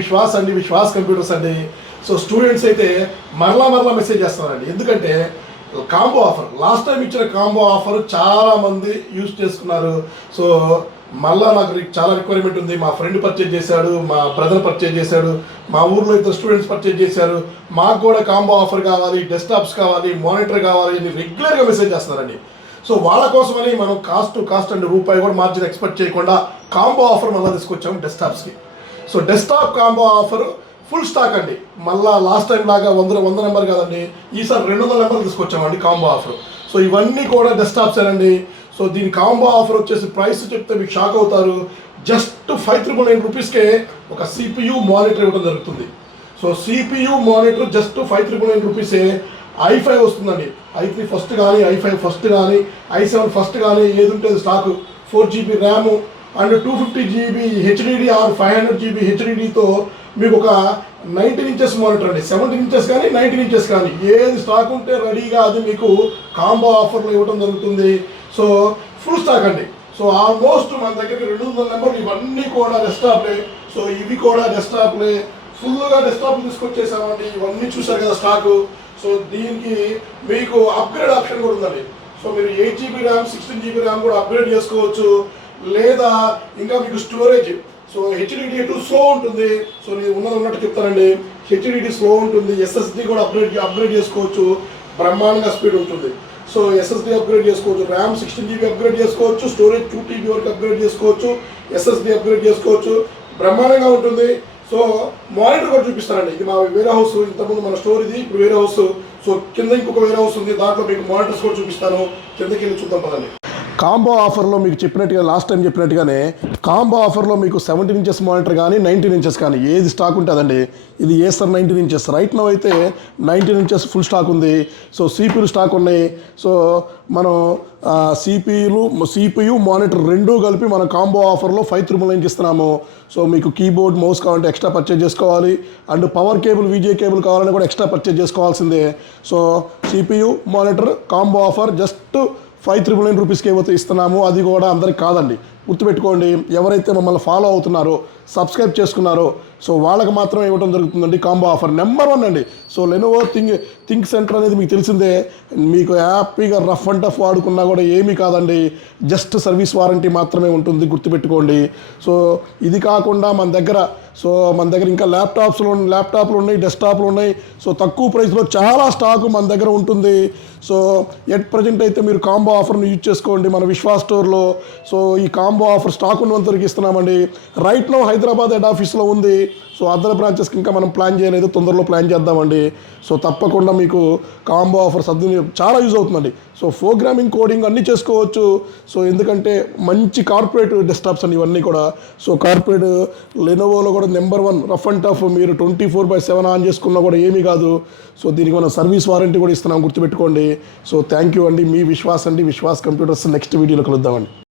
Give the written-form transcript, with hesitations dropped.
విశ్వాస్ అండి, విశ్వాస్ కంప్యూటర్స్ అండి. So students అయితే మరలా మెసేజ్ చేస్తున్నారండి. ఎందుకంటే కాంబో ఆఫర్, లాస్ట్ టైం ఇచ్చిన కాంబో ఆఫర్ చాలామంది యూజ్ చేసుకున్నారు. సో మళ్ళీ నాకు చాలా రిక్వైర్మెంట్ ఉంది. మా ఫ్రెండ్ పర్చేజ్ చేశాడు, మా బ్రదర్ పర్చేజ్ చేశాడు, మా ఊర్లో ఇద్దరు స్టూడెంట్స్ పర్చేజ్ చేశారు. మాకు కూడా కాంబో ఆఫర్ కావాలి, డెస్క్టాప్స్ కావాలి, మానిటర్ కావాలి అని రెగ్యులర్గా మెసేజ్ చేస్తున్నారండి. సో వాళ్ళ కోసమని మనం కాస్ట్ అండి రూపాయి కూడా మార్జిన్ ఎక్స్పెక్ట్ చేయకుండా కాంబో ఆఫర్ మళ్ళీ తీసుకొచ్చాము డెస్క్టాప్స్కి. So desktop combo offer full stock అండి. మళ్ళీ లాస్ట్ టైం లాగా 100 నెంబర్ కాదండి, ఈసారి 200 నెంబర్లు తీసుకొచ్చామండి కాంబో ఆఫర్. సో ఇవన్నీ కూడా డెస్క్టాప్స్ అండి. సో దీని కాంబో ఆఫర్ వచ్చేసి ప్రైస్ చెప్తే మీకు షాక్ అవుతారు. జస్ట్ 599 రూపీస్కే ఒక CPU మానిటర్ ఇవ్వడం జరుగుతుంది. సో CPU మానిటర్ జస్ట్ 599 రూపీసే. i5 వస్తుందండి, i3 ఫస్ట్ కానీ, i5 ఫస్ట్ కానీ, i7 ఫస్ట్ కానీ, ఏది ఉంటుంది stock. 4GB RAM and 250GB HDD or 500GB హెచ్డిడితో మీకు ఒక 19 ఇంచెస్ మానిటర్ అండి. 17 ఇంచెస్ కానీ 19 ఇంచెస్ కానీ ఏది స్టాక్ ఉంటే రెడీగా అది మీకు కాంబో ఆఫర్లో ఇవ్వడం జరుగుతుంది. సో ఫుల్ స్టాక్ అండి. సో ఆల్మోస్ట్ మన దగ్గరికి 200 నెంబర్లు ఇవన్నీ కూడా డెస్క్టాప్లే. సో ఇవి కూడా డెస్క్టాప్లే, ఫుల్గా డెస్క్టాప్ తీసుకొచ్చేసామండి. ఇవన్నీ చూసారు కదా స్టాకు. సో దీనికి మీకు అప్గ్రేడ్ ఆప్షన్ కూడా ఉందండి. సో మీరు 8GB ర్యామ్ 16GB ర్యామ్ కూడా అప్గ్రేడ్ చేసుకోవచ్చు. లేదా ఇంకా మీకు స్టోరేజ్, సో హెచ్డిడి స్లో ఉంటుంది. సో నేను ఉన్నట్టు చెప్తానండి, హెచ్డిడి స్లో ఉంటుంది. ఎస్ఎస్డి కూడా అప్గ్రేడ్ చేసుకోవచ్చు, బ్రహ్మాండంగా స్పీడ్ ఉంటుంది. సో ఎస్ఎస్డి అప్గ్రేడ్ చేసుకోవచ్చు, ర్యామ్ 16GB అప్గ్రేడ్ చేసుకోవచ్చు, స్టోరేజ్ 2TB వరకు అప్గ్రేడ్ చేసుకోవచ్చు, ఎస్ఎస్డి అప్గ్రేడ్ చేసుకోవచ్చు, బ్రహ్మాండంగా ఉంటుంది. సో మానిటర్ కూడా చూపిస్తానండి. ఇది మా వేరే హౌస్, ఇంతకుముందు మన స్టోర్ ఇది, ఇప్పుడు వేరే హౌస్. సో కింద ఇంకొక వేరే హౌస్ ఉంది, దాంట్లో మీకు మానిటర్స్ కూడా చూపిస్తాను. కిందకి వెళ్ళి చూద్దాం పదండి. కాంబో ఆఫర్లో మీకు చెప్పినట్టుగా లాస్ట్ టైం చెప్పినట్టుగానే కాంబో ఆఫర్లో మీకు 17 ఇంచెస్ మానిటర్ కానీ 19 ఇంచెస్ కానీ ఏది స్టాక్ ఉంటుందండి. ఇది ఏసర్ 19 ఇంచెస్ రైట్ నౌ అయితే 19 ఇంచెస్ ఫుల్ స్టాక్ ఉంది. సో సిపియూలు స్టాక్ ఉన్నాయి. సో మనం CPU మానిటర్ రెండూ కలిపి మనం కాంబో ఆఫర్లో 599 ఇస్తున్నాము. సో మీకు కీబోర్డ్ మౌస్ కావాలంటే ఎక్స్ట్రా పర్చేజ్ చేసుకోవాలి. And power cable VJ cable కావాలని కూడా ఎక్స్ట్రా పర్చేజ్ చేసుకోవాల్సిందే. So CPU monitor combo offer just 599 రూపీస్కి ఏవైతే ఇస్తున్నామో అది కూడా అందరికి కాదండి, గుర్తుపెట్టుకోండి. ఎవరైతే మమ్మల్ని ఫాలో అవుతున్నారో, సబ్స్క్రైబ్ చేసుకున్నారో, సో వాళ్ళకి మాత్రమే ఇవ్వడం జరుగుతుందండి కాంబో ఆఫర్. నెంబర్ 1 అండి. సో లెనోవో థింక్ సెంటర్ అనేది మీకు తెలిసిందే. మీకు హ్యాపీగా రఫ్ అండ్ టఫ్ వాడుకున్నా కూడా ఏమీ కాదండి, జస్ట్ సర్వీస్ వారంటీ మాత్రమే ఉంటుంది, గుర్తుపెట్టుకోండి. సో ఇది కాకుండా మన దగ్గర ఇంకా ల్యాప్టాప్లు ఉన్నాయి, డెస్క్టాప్లు ఉన్నాయి. సో తక్కువ ప్రైస్లో చాలా స్టాక్ మన దగ్గర ఉంటుంది. సో ఎట్ ప్రజెంట్ అయితే మీరు కాంబో ఆఫర్ను యూజ్ చేసుకోండి మన విశ్వాస్ స్టోర్లో. సో ఈ కాంబో ఆఫర్ స్టాక్ ఉన్నంతవరకు ఇస్తున్నామండి. రైట్ నౌ హైదరాబాద్ హెడ్ ఆఫీస్లో ఉంది. సో అదర్ బ్రాంచెస్కి ఇంకా మనం ప్లాన్ చేయలేదు, తొందరలో ప్లాన్ చేద్దామండి. సో తప్పకుండా మీకు కాంబో ఆఫర్ చాలా యూజ్ అవుతుందండి. సో ప్రోగ్రామింగ్, కోడింగ్ అన్నీ చేసుకోవచ్చు. సో ఎందుకంటే మంచి కార్పొరేట్ డెస్క్టాప్స్ అండి ఇవన్నీ కూడా. సో కార్పొరేట్ లెనోవోలో కూడా నెంబర్ 1 రఫ్ అండ్ టఫ్. మీరు 24/7 ఆన్ చేసుకున్నా కూడా ఏమీ కాదు. సో దీనికి మనం సర్వీస్ వారంటీ కూడా ఇస్తున్నాం, గుర్తుపెట్టుకోండి. సో థ్యాంక్ యూ అండి. మీ విశ్వాస్ అండి, విశ్వాస్ కంప్యూటర్స్. నెక్స్ట్ వీడియోలో కలుద్దామండి.